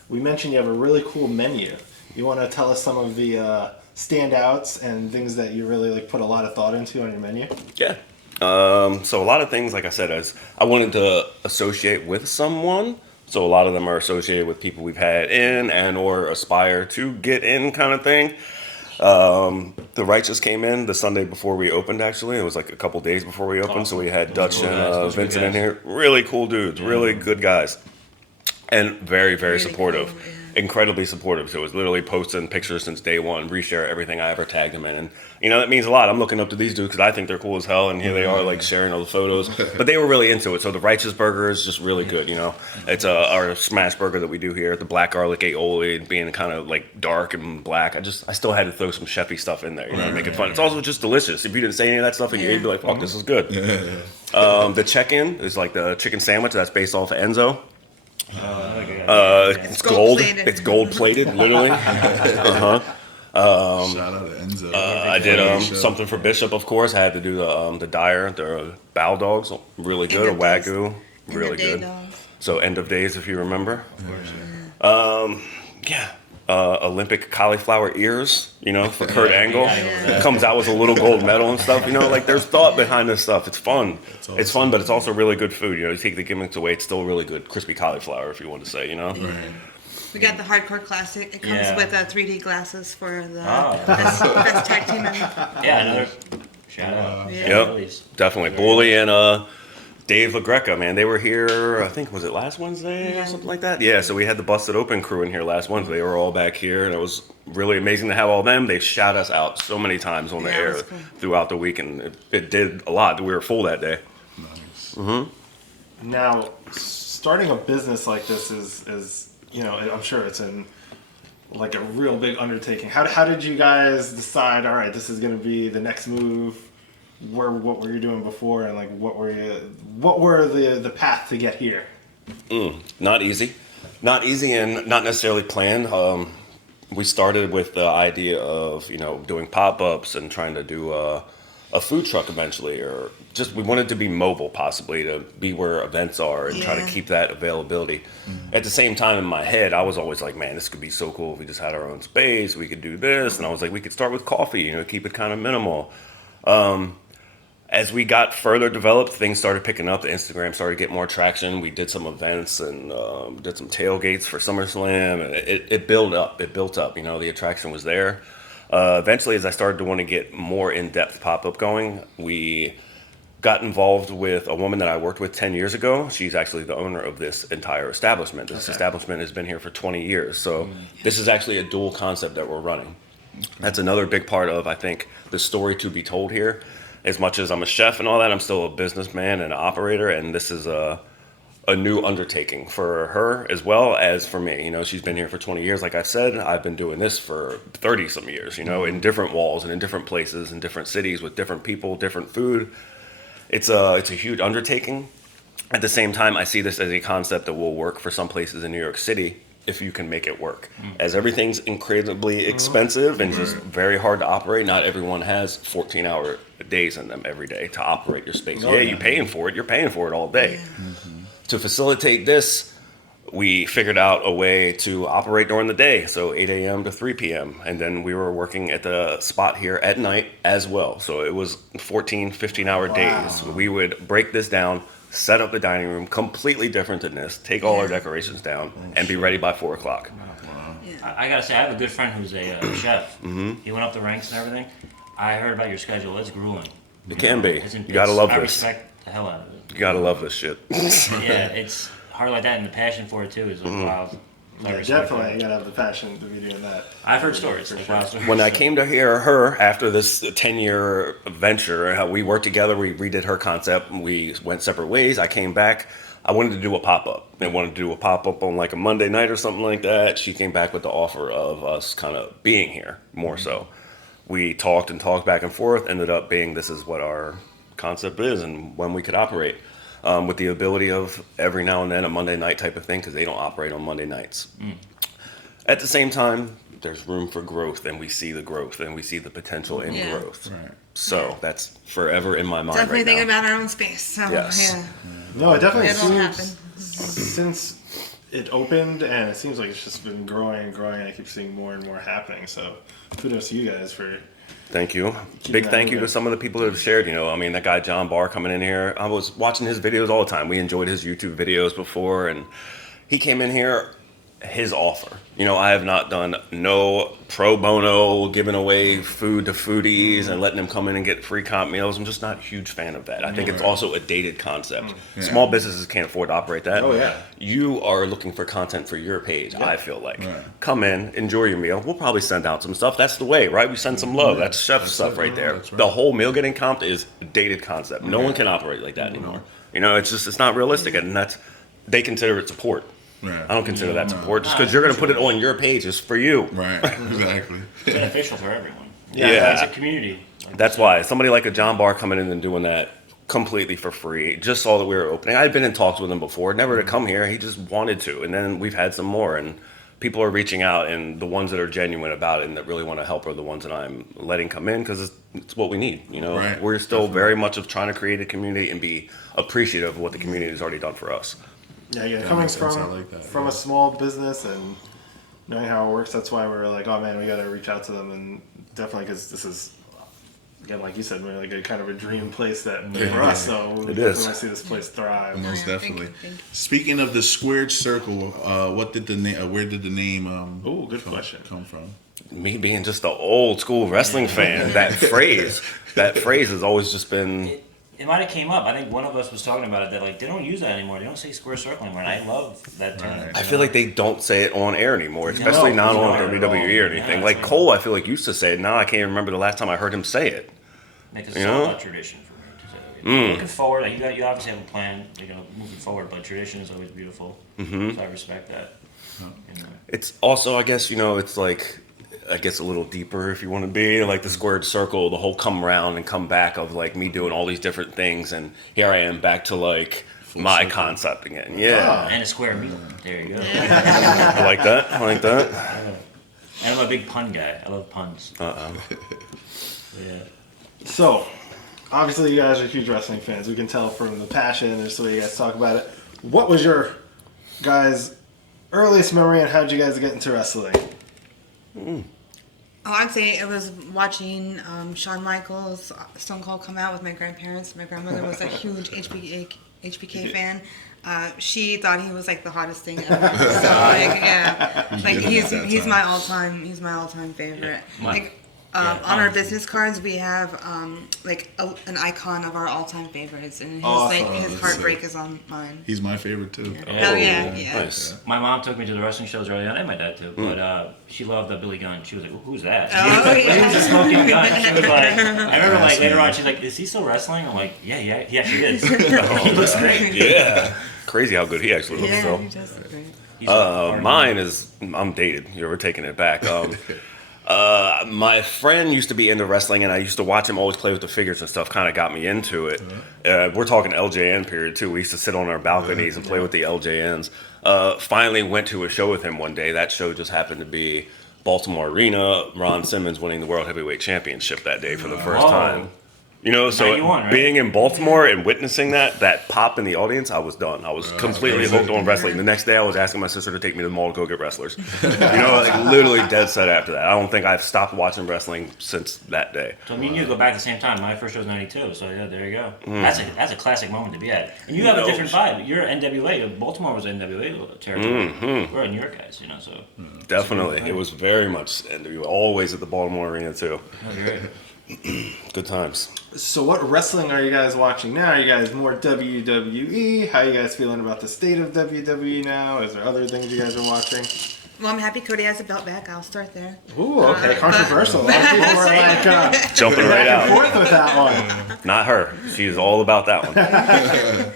we mentioned you have a really cool menu. You want to tell us some of the standouts and things that you really like put a lot of thought into on your menu? Yeah. So a lot of things, like I said, I wanted to associate with someone. So a lot of them are associated with people we've had in and or aspire to get in kind of thing. The Righteous came in the Sunday before we opened, actually. It was like a couple days before we opened. So we had Dutch and Vincent in here. Really cool dudes, really good guys. And very, very supportive. Incredibly supportive. So it was literally posting pictures since day one, reshare everything I ever tagged them in. And, you know, that means a lot. I'm looking up to these dudes because I think they're cool as hell. And here they are, like, sharing all the photos. But they were really into it. So the Righteous Burger is just really good, you know. It's our smash burger that we do here. The black garlic aioli being kind of, like, dark and black. I still had to throw some chefy stuff in there, you know, to make it fun. It's also just delicious. If you didn't say any of that stuff and you ate, you'd be like, fuck, this is good. The check-in is, like, the chicken sandwich that's based off of Enzo. It's gold. It's gold plated, literally. Shout out to Enzo. I did something for Bishop, of course. I had to do the Dyer, the Bow Dogs, really good. A Wagyu, really good. So End of Days, if you remember. Olympic cauliflower ears, you know, for Kurt Angle. Comes out with a little gold medal and stuff, you know, like there's thought behind this stuff. It's fun. It's fun, but it's also really good food. You know, you take the gimmicks away, it's still really good. Crispy cauliflower, if you want to say, you know. We got the Hardcore Classic. It comes with 3D glasses for the best tag team member. Yeah, another shout out. Yep, definitely. Bully and Dave LaGreca, man, they were here, I think, was it last Wednesday or something like that? Yeah, so we had the Busted Open crew in here last Wednesday. They were all back here, and it was really amazing to have all them. They shout us out so many times on the air throughout the week, and it did a lot. We were full that day. Nice. Now, starting a business like this is, you know, I'm sure it's like a real big undertaking. How did you guys decide, all right, this is going to be the next move? What were you doing before, and like what were the path to get here? Not easy, and not necessarily planned. We started with the idea of, you know, doing pop-ups and trying to do a food truck eventually, or just we wanted to be mobile, possibly to be where events are and try to keep that availability. At the same time, in my head, I was always like, man, this could be so cool if we just had our own space. We could do this, and I was like, we could start with coffee, you know, keep it kind of minimal. As we got further developed, things started picking up. The Instagram started to get more traction. We did some events and did some tailgates for SummerSlam. And it built up. It built up. You know, the attraction was there. Eventually, as I started to want to get more in-depth pop-up going, we got involved with a woman that I worked with 10 years ago. She's actually the owner of this entire establishment. This establishment has been here for 20 years. So this is actually a dual concept that we're running. That's another big part of, I think, the story to be told here. As much as I'm a chef and all that, I'm still a businessman and an operator, and this is a new undertaking for her as well as for me. You know, she's been here for 20 years, like I said. I've been doing this for 30-some years, you know, in different walls and in different places, in different cities, with different people, different food. It's a huge undertaking. At the same time, I see this as a concept that will work for some places in New York City if you can make it work. As everything's incredibly expensive and just very hard to operate, not everyone has 14-hour days in them every day to operate your space. You're paying for it. You're paying for it all day. To facilitate this, we figured out a way to operate during the day, so 8 a.m. to 3 p.m. And then we were working at the spot here at night as well. So it was 14, 15-hour days. We would break this down, set up the dining room, completely different than this, take all our decorations down, and be ready by 4 o'clock. I gotta say, I have a good friend who's a chef. He went up the ranks and everything. I heard about your schedule. It's grueling. It can be. You gotta love this. I respect the hell out of it. You gotta love this shit. Yeah, it's hard like that, and the passion for it too is wild. Yeah, definitely, you gotta have the passion to be doing that. I've heard stories. Wild stories. When I came to hear her after this 10-year venture, how we worked together, we redid her concept, we went separate ways. I came back I wanted to do a pop-up. They wanted to do a pop-up on like a Monday night or something like that. She came back with the offer of us kind of being here more so. We talked and talked back and forth, ended up being this is what our concept is and when we could operate. With the ability of every now and then a Monday night type of thing because they don't operate on Monday nights. At the same time, there's room for growth and we see the growth and we see the potential in growth. Right. So that's forever in my mind Definitely right thinking now. about our own space. So, Yes. yeah. No, it definitely It'll happen. seems since it opened, and it seems like it's just been growing and growing. I keep seeing more and more happening. So kudos to you guys for. Thank you. Keep Big that thank you moving. to some of the people that have shared, I mean, that guy John Barr coming in here, I was watching his videos all the time. We enjoyed his YouTube videos before, and he came in here, his offer. I have not done no pro bono, giving away food to foodies and letting them come in and get free comp meals. I'm just not a huge fan of that. I think it's also a dated concept. Yeah. Small businesses can't afford to operate that. Oh, yeah. You are looking for content for your page, I feel like. Right. Come in, enjoy your meal. We'll probably send out some stuff. That's the way, right? We send some love. That's chef stuff right there. That's right. The whole meal getting comped is a dated concept. No one can operate like that anymore. It's not realistic, and they consider it support. Right. I don't consider that support. Just because you're going to put it on your page is for you. Right. Exactly. It's beneficial for everyone. Yeah. It's a community. That's why somebody like a John Barr coming in and doing that completely for free, just saw that we were opening. I've been in talks with him before, never to come here. He just wanted to. And then we've had some more, and people are reaching out, and the ones that are genuine about it and that really want to help are the ones that I'm letting come in because it's what we need. Right. We're still very much of trying to create a community and be appreciative of what the community has already done for us. Yeah, coming makes sense. I from like that, from a small business and knowing how it works, that's why we're like, oh man, we got to reach out to them, and definitely because this is, again, like you said, we're like a kind of a dream place that for us. So we definitely is. want to see this place thrive. Most Yeah, definitely. thank you. Speaking of the Squared Circle, what did the name? Where did the name? Ooh, good question. Come from? Me being just an old school wrestling fan, that phrase has always just been. It might have came up. I think one of us was talking about it. That like they don't use that anymore. They don't say square circle anymore. And I love that term. Right. I feel like they don't say it on air anymore, especially not No, on not at WWE or all. anything. Yeah, like it's Cole, I feel like used to say it. Now I can't even remember the last time I heard him say it. Because You it's all know? about tradition for me. Looking forward, like, you obviously have a plan, moving forward, but tradition is always beautiful. So I respect that. It's also, I guess, it's like, I guess a little deeper if you want to be like the Squared Circle, the whole come around and come back of like me doing all these different things, and here I am back to like my circle. concept again. Yeah, And a square meal. There you go. I like that. I like that. And I'm a big pun guy. I love puns. Yeah. So, obviously, you guys are huge wrestling fans. We can tell from the passion and just the way you guys talk about it. What was your guys' earliest memory, and how did you guys get into wrestling? Oh, I'd say it was watching Shawn Michaels, Stone Cold come out with my grandparents. My grandmother was a huge HBK fan. She thought he was like the hottest thing ever. So like he's my all time favorite. Like on our business cards we have like an icon of our all time favorites, and his Awesome. his heartbreak is on mine. He's my favorite too. Oh yeah. Nice. My mom took me to the wrestling shows early on, and my dad too. But she loved the Billy Gunn. She was like, "Who's that?" Oh, He was a smoking gun. She was like, I remember like That's later on, neat. she's like, "Is he still wrestling?" I'm like, "Yeah, he actually is. He looks great." Yeah, crazy how good he actually looks. Yeah, So. he does look great. He's a- Mine is, I'm dated. We're taking it back. My friend used to be into wrestling, and I used to watch him always play with the figures and stuff. Kind of got me into it. We're talking LJN period too. We used to sit on our balconies and play with the LJNs. Finally went to a show with him one day. That show just happened to be Baltimore Arena. Ron Simmons winning the World Heavyweight Championship that day for the first Whoa. time. So 91, right? being in Baltimore and witnessing that pop in the audience, I was done. I was completely hooked on wrestling. The next day, I was asking my sister to take me to the mall to go get wrestlers. Like literally dead set after that. I don't think I've stopped watching wrestling since that day. So me and you go back at the same time. My first show was '92. So yeah, there you go. That's a classic moment to be at. And you have a different vibe. You're NWA. Baltimore was NWA territory. We're New York guys, so. Definitely, it was very much, and we were always at the Baltimore Arena too. No, you're right. Good times. So, what wrestling are you guys watching now? Are you guys more WWE? How are you guys feeling about the state of WWE now? Is there other things you guys are watching? Well, I'm happy Cody has a belt back. I'll start there. Ooh, okay, controversial. A lot of people were like Jumping right back and out. forth with that one. Not her. She is all about that one.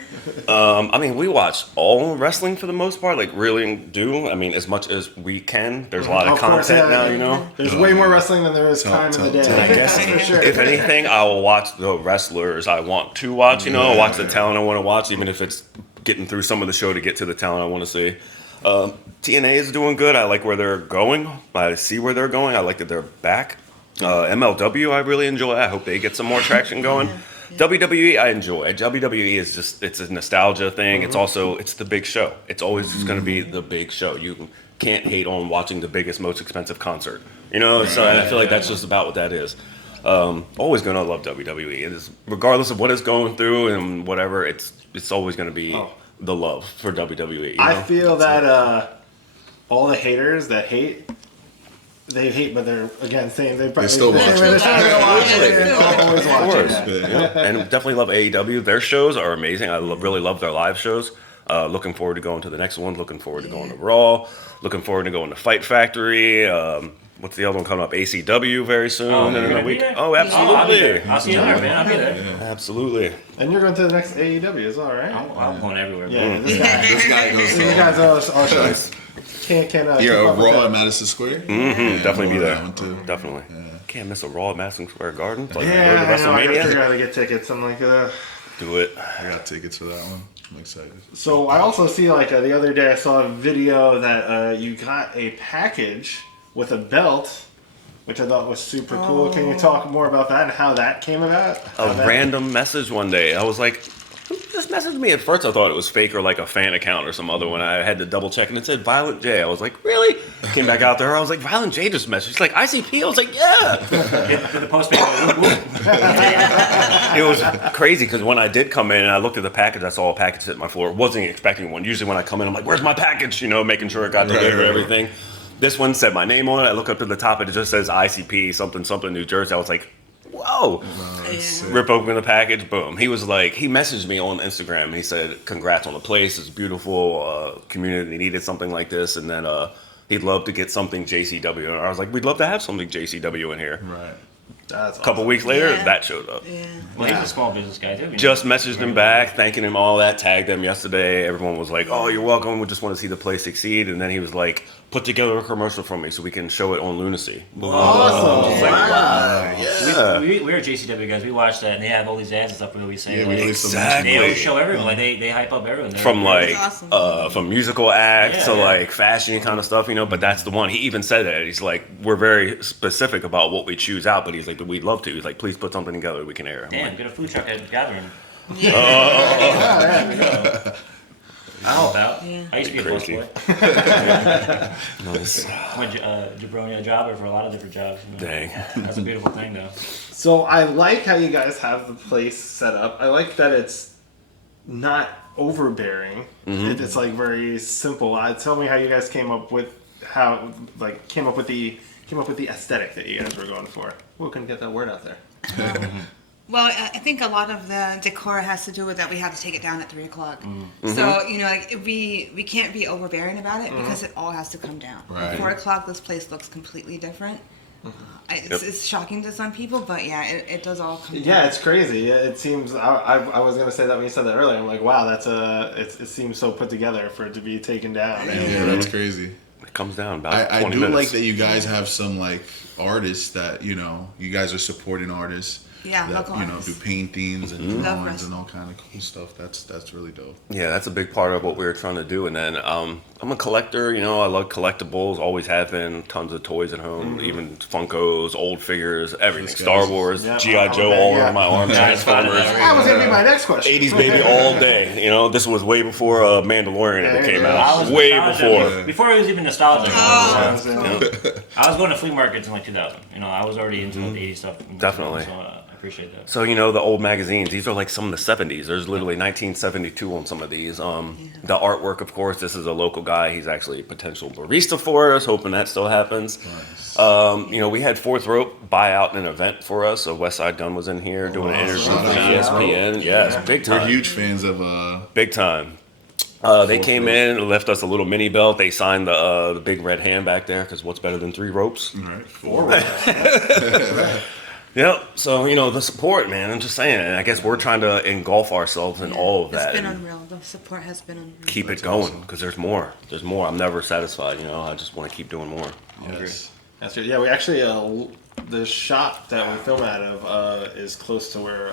I mean, we watch all wrestling for the most part, like really do. I mean, as much as we can. There's a lot of course, content yeah. now, you know. There's way more wrestling than there is time in the day. And I guess, For sure. if anything, I will watch the wrestlers I want to watch. You know, watch the talent I want to watch, even if it's getting through some of the show to get to the talent I want to see. TNA is doing good. I like where they're going. I see where they're going. I like that they're back. MLW, I really enjoy. I hope they get some more traction going. WWE, I enjoy. WWE is just, it's a nostalgia thing. It's also, it's the big show. It's always just going to be the big show. You can't hate on watching the biggest, most expensive concert. You know, so and I feel like that's just about what that is. Always going to love WWE. It is, regardless of what it's going through and whatever, it's always going to be the love for WWE. You know? I feel that all the haters that hate, they hate, but they're again saying they still watch it. Always Of watch course. it. Yeah. And definitely love AEW. Their shows are amazing. I really love their live shows. Looking forward to going to the next one. Looking forward to going to Raw. Looking forward to going to Fight Factory. What's the other one coming up? ACW very soon. you're in a gonna be week. there? Oh, absolutely. I'll see you there, man. I'll be there. Absolutely. And you're going to the next AEW as well, right? I'm going everywhere. Yeah, Man. this guy. This guy goes This guy's to our shows. Can't yeah, keep up with Raw that. at Madison Square. Definitely be there. That one too. Definitely. Can't miss a Raw at Madison Square Garden. Like, Yeah, I know. I gotta WrestleMania. figure out how to get tickets. I'm like, Do it. I got tickets for that one. I'm excited. So I also see the other day I saw a video that you got a package with a belt, which I thought was super cool. Can you talk more about that and how that came about? Random message one day. I was like, who just messaged me? At first I thought it was fake or like a fan account or some other one. I had to double check and it said Violent J. I was like, really? Came back out there. I was like, Violent J just messaged. She's like, ICP? I was like, yeah. Did the postman go, whoop, whoop. It was crazy because when I did come in and I looked at the package, I saw a package hit my floor. Wasn't expecting one. Usually when I come in, I'm like, where's my package? You know, making sure it got delivered, Right. everything. This one said my name on it. I look up to the top and it just says ICP something New Jersey. I was like, whoa. Rip open the package, boom. He was like, he messaged me on Instagram. He said, congrats on the place. It's beautiful. Community needed something like this. And then he'd love to get something JCW. And I was like, we'd love to have something JCW in here. Right. That's A couple weeks later, that showed up. Well, he's a small business guy, too. Just messaged him back, thanking him, all that, tagged them yesterday. Everyone was like, oh, you're welcome. We just want to see the place succeed. And then he was like, put together a commercial for me so we can show it on Lunacy. awesome. I was like, wow. Yeah. We're JCW guys. We watch that, and they have all these ads and stuff where we say, Yeah, we like, released some Exactly. they always show everyone. Like, they hype up everyone. They're From like, awesome. from musical acts to Yeah, yeah. like fashion kind of stuff, you know, but that's the one. He even said that. He's like, we're very specific about what we choose out, but he's like, we'd love to. He's like, please put something together we can air. I'm Damn, like, get a food truck at Gathering. Yeah. All about. Yeah. I used to be a Crazy. busboy. nice. Went jabroni a jobber for a lot of different jobs. You know? Dang. That's a beautiful thing, though. So I like how you guys have the place set up. I like that it's not overbearing. It's like very simple. Tell me how you guys came up with the aesthetic that you guys were going for. We couldn't get that word out there. Well, I think a lot of the decor has to do with that we have to take it down at 3 o'clock. Mm-hmm. So, like we can't be overbearing about it because it all has to come down. Right. At 4 o'clock, this place looks completely different. It's shocking to some people, but yeah, it does all come down. Yeah, it's crazy. It seems. I was gonna say that when you said that earlier. I'm like, wow, it seems so put together for it to be taken down. Yeah, that's crazy. It comes down about I 20 do minutes. like that you guys have some like artists that you guys are supporting artists. Yeah, that local artists. do paintings and Love drawings wrestling. and all kind of cool stuff. That's really dope. Yeah, that's a big part of what we were trying to do. And then I'm a collector, I love collectibles, always have been, tons of toys at home, even Funkos, old figures, everything. This Star guy's- Wars, Yeah, G.I. I'm Joe a big- all yeah. over my arm, Transformers. That was gonna be my next question. 80s baby all day. This was way before Mandalorian ever came Yeah. out. I was Way nostalgic. before. Before it was even nostalgic. Oh. I was going to flea markets in like 2000. I was already into the 80s stuff. Definitely. So I appreciate that. So, the old magazines, these are like some of the 70s. There's literally 1972 on some of these. The artwork, of course, this is a local guy. He's actually a potential barista for us, hoping that still happens. Nice. We had Fourth Rope buy out an event for us. So West Side Gun was in here doing an interview shout for out. ESPN. Yes, big We're time. huge fans of Big time. They came in, left us a little mini belt. They signed the big red hand back there because what's better than 3 ropes? right. Yep. So, the support, man. I'm just saying. And I guess we're trying to engulf ourselves in all of that. It's been and unreal. The support has been unreal. keep it going because there's more. There's more. I'm never satisfied. I just want to keep doing more. Yes. That's it. Yeah, we actually the shop that we film out of is close to where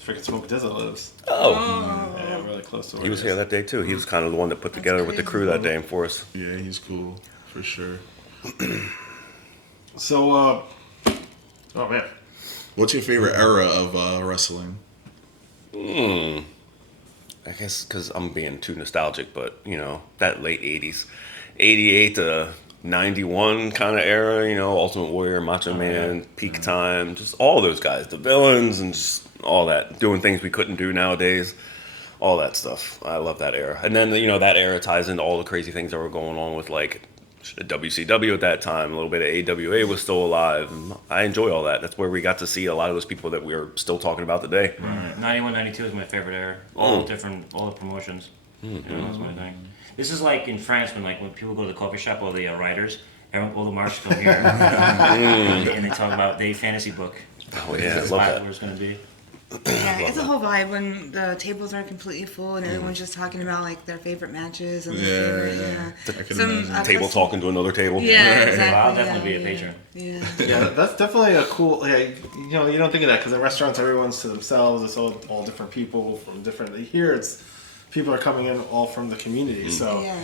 freaking Smoke Dizza lives. Oh. Yeah, really close to where He was here that day too. He was kind of the one that put together with the crew that day for us. Yeah, he's cool for sure. So, oh man, What's your favorite era of wrestling? I guess because I'm being too nostalgic, but that late '80s, '88 to '91 kind of era. Ultimate Warrior, Macho Man, Peak Time, just all those guys, the villains, and just all that, doing things we couldn't do nowadays. All that stuff. I love that era. And then that era ties into all the crazy things that were going on with like WCW at that time. A little bit of AWA was still alive. And I enjoy all that. That's where we got to see a lot of those people that we're still talking about today. Right. 91, 92 is my favorite era. All the promotions. That's my thing. This is like in France when people go to the coffee shop, all the writers, all the marks come here, and they talk about their fantasy book. Oh yeah, I love that. Where it's going to be. Yeah, it's a whole vibe when the tables are completely full and everyone's just talking about like their favorite matches and their favorite. I can imagine. Table talking to another table. Yeah, exactly. I'll definitely be a patron. Yeah. yeah, that's definitely a cool. You don't think of that because in restaurants everyone's to themselves. It's all different people from different. Here it's people are coming in all from the community, so. Yeah.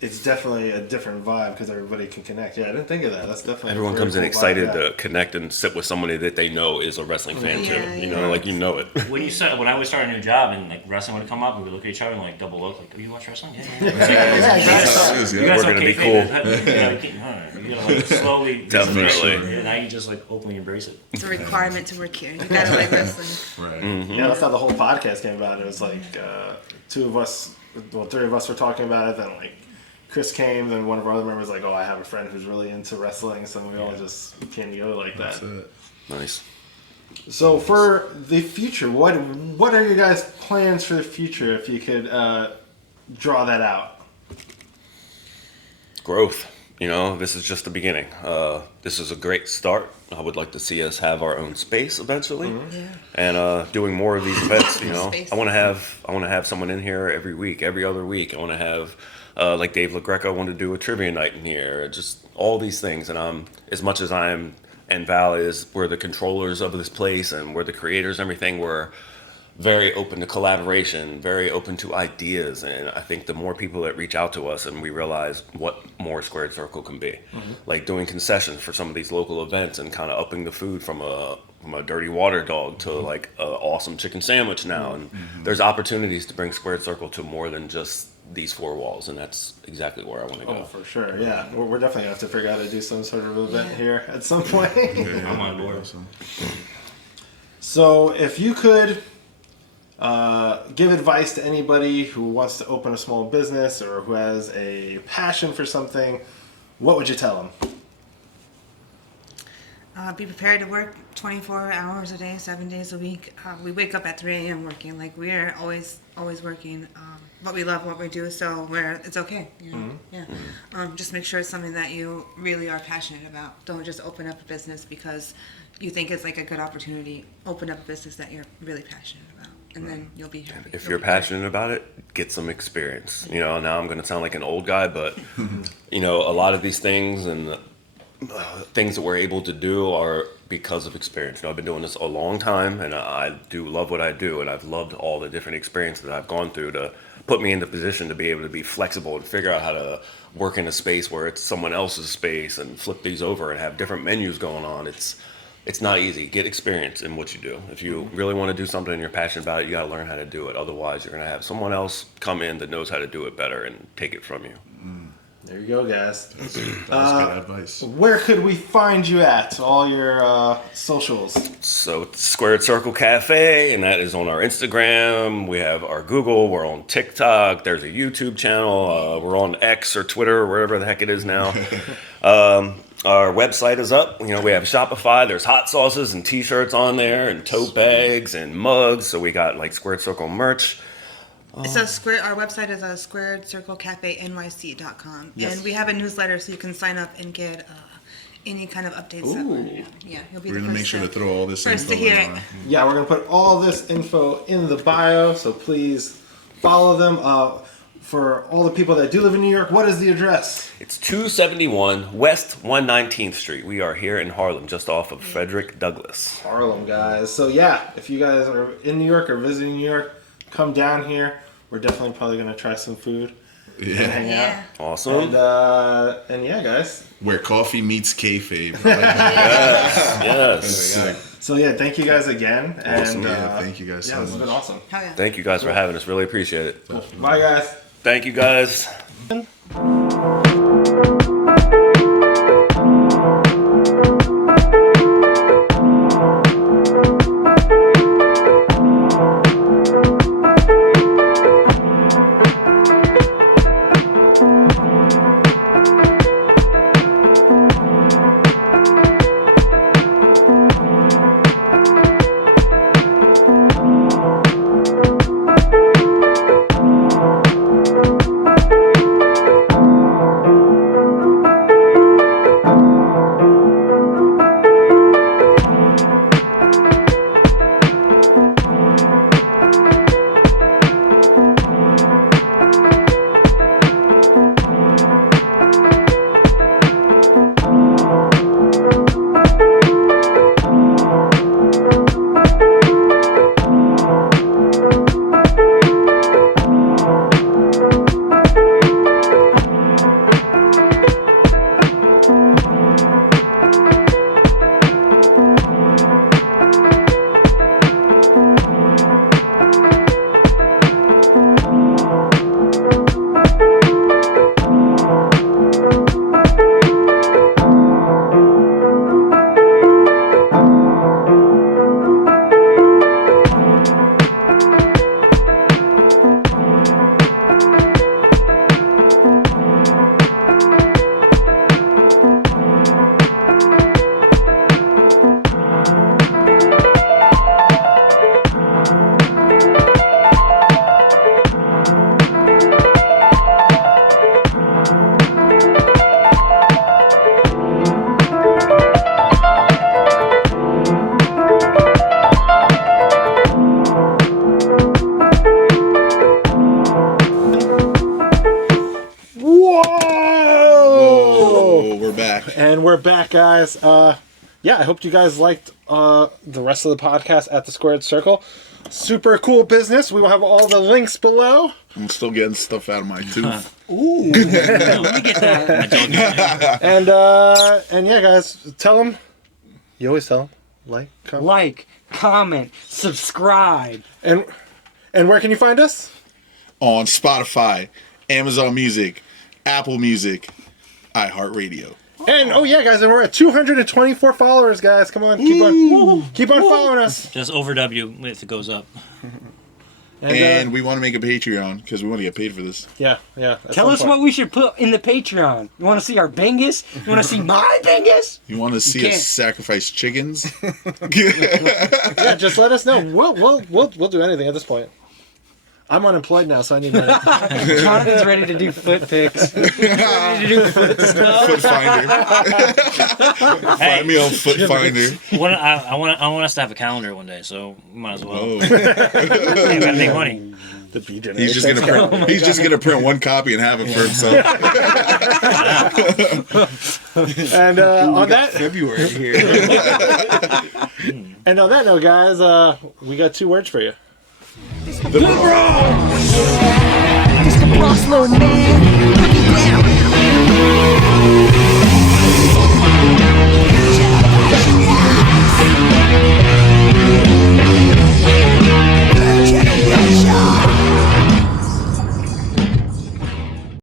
It's definitely a different vibe because everybody can connect. Yeah, I didn't think of that. That's definitely Everyone comes in excited to connect and sit with somebody that they know is a wrestling fan too. It. When I would start a new job and like wrestling would come up, we would look at each other and like double look, like, "Oh, you watch wrestling? Yeah." We're gonna be cool. You gotta like slowly. Definitely. Now you just like openly embrace it. It's a requirement to work here. You gotta like wrestling. Right. Yeah, that's how the whole podcast came about. It was like three of us were talking about it. Then like Chris came, then one of our other members was like, "Oh, I have a friend who's really into wrestling," so we all just came together like that. That's it. Nice. So for the future, what are your guys' plans for the future? If you could draw that out. Growth. This is just the beginning. This is a great start. I would like to see us have our own space eventually, and doing more of these events. I want to have someone in here every week, every other week. I want to have like Dave LaGreca wanted to do a trivia night in here. Just all these things, and as much as I am and Val we're the controllers of this place and we're the creators and everything. We're very open to collaboration, very open to ideas, and I think the more people that reach out to us and we realize what more Squared Circle can be, like doing concessions for some of these local events and kind of upping the food from a dirty water dog to like an awesome chicken sandwich now, and there's opportunities to bring Squared Circle to more than just these four walls, and that's exactly where I want to go. Oh, for sure, yeah. We're definitely gonna have to figure out how to do some sort of event here at some point. I'm on board. Awesome. So if you could give advice to anybody who wants to open a small business or who has a passion for something, what would you tell them? Be prepared to work 24 hours a day, 7 days a week. We wake up at 3 a.m. working. Like, we're always working. But we love what we do, so it's okay. Yeah. Just make sure it's something that you really are passionate about. Don't just open up a business because you think it's like a good opportunity. Open up a business that you're really passionate about, and then you'll be happy. If you're passionate about it, get some experience. Now I'm going to sound like an old guy, but a lot of these things and things that we're able to do are because of experience. I've been doing this a long time, and I do love what I do, and I've loved all the different experiences that I've gone through to put me in the position to be able to be flexible and figure out how to work in a space where it's someone else's space and flip these over and have different menus going on. It's not easy. Get experience in what you do. If you really want to do something and you're passionate about it, you got to learn how to do it. Otherwise, you're going to have someone else come in that knows how to do it better and take it from you. There you go, guys. That was good advice. Where could we find you at? All your socials. So it's Squared Circle Café, and that is on our Instagram. We have our Google. We're on TikTok. There's a YouTube channel. We're on X or Twitter or wherever the heck it is now. Our website is up. We have Shopify. There's hot sauces and T-shirts on there, and tote bags and mugs. So we got like Squared Circle merch. It's our website is Squared Circle Cafe NYC.com. Yes. And we have a newsletter so you can sign up and get any kind of updates that we're having. Yeah, he'll be We're the gonna first make sure to throw all this first info to hear in, it. Yeah, we're gonna put all this info in the bio, so please follow them. For all the people that do live in New York, what is the address? It's 271 West 119th Street. We are here in Harlem, just off of Frederick Douglass. Harlem, guys. So yeah, if you guys are in New York or visiting New York, come down here. We're definitely probably gonna try some food and hang out. Awesome. And yeah, guys. Where coffee meets kayfabe. Yes. So yeah, thank you guys again. Awesome. And Thank you guys so yeah, this has much. been awesome. Hell yeah. Thank you guys for having us. Really appreciate it. Bye, guys. Thank you guys. And we're back, guys. Yeah, I hope you guys liked the rest of the podcast at the Squared Circle. Super cool business. We will have all the links below. I'm still getting stuff out of my tooth. Ooh. Let me get that. And yeah, guys, tell them. You always tell them. Like, comment, subscribe. And where can you find us? On Spotify, Amazon Music, Apple Music, iHeartRadio. And oh yeah, guys, and we're at 224 followers, guys. Come on, keep on following us. Just over W if it goes up. And we want to make a Patreon because we want to get paid for this. Yeah. Tell us what we should put in the Patreon. You want to see our bingus? You want to see my bingus? You want to see us sacrifice chickens? Yeah, just let us know. We'll do anything at this point. I'm unemployed now, so I need money. Jonathan's ready to do foot pics. Ready to do foot stuff. Foot Finder. Find me on Foot Finder. I want us to have a calendar one day, so we might as well. Oh. We gotta make money. The B generation. He's just gonna print one copy and have it for himself. And on that February here. and on that note, guys, we got 2 words for you. The Bronx! This the Bronx, little man. Put me down.